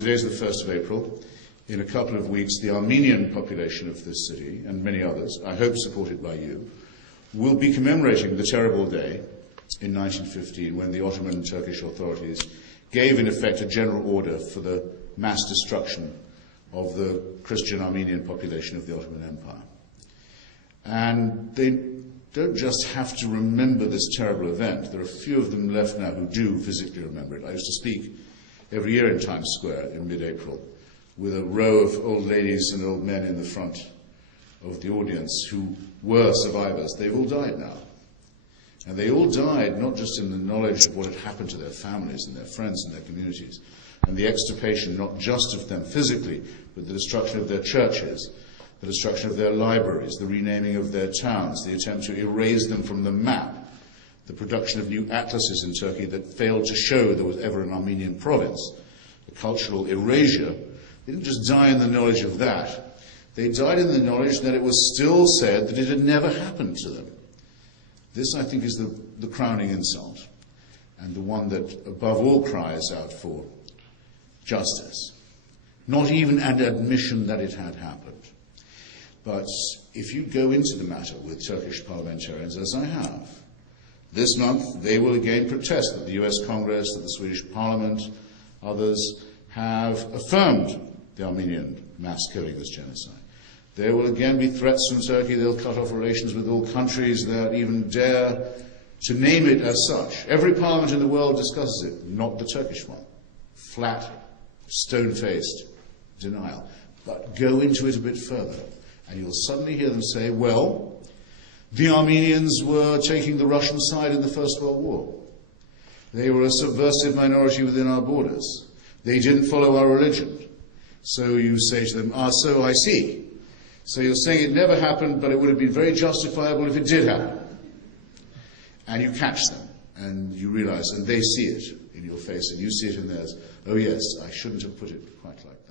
Today's the 1st of April. In a couple of weeks, the Armenian population of this city, and many others, I hope supported by you, will be commemorating the terrible day in 1915 when the Ottoman Turkish authorities gave, in effect, a general order for the mass destruction of the Christian Armenian population of the Ottoman Empire. And they don't just have to remember this terrible event. There are a few of them left now who do physically remember it. I used to speak every year in Times Square in mid-April with a row of old ladies and old men in the front of the audience who were survivors. They've all died now. And they all died not just in the knowledge of what had happened to their families and their friends and their communities, and the extirpation not just of them physically, but the destruction of their churches, the destruction of their libraries, the renaming of their towns, the attempt to erase them from the map, the production of new atlases in Turkey that failed to show there was ever an Armenian province, the cultural erasure. They didn't just die in the knowledge of that. They died in the knowledge that it was still said that it had never happened to them. This, I think, is the crowning insult, and the one that above all cries out for justice. Not even an admission that it had happened. But if you go into the matter with Turkish parliamentarians, as I have, this month they will again protest that the US Congress, that the Swedish Parliament, others have affirmed the Armenian mass killing as genocide. There will again be threats from Turkey. They'll cut off relations with all countries. They'll even dare to name it as such. Every parliament in the world discusses it, not the Turkish one. Flat, stone-faced denial. But go into it a bit further, and you'll suddenly hear them say, well, the Armenians were taking the Russian side in the First World War. They were a subversive minority within our borders. They didn't follow our religion. So you say to them, so I see. So you're saying it never happened, but it would have been very justifiable if it did happen. And you catch them, and you realize, and they see it in your face, and you see it in theirs. Oh yes, I shouldn't have put it quite like that.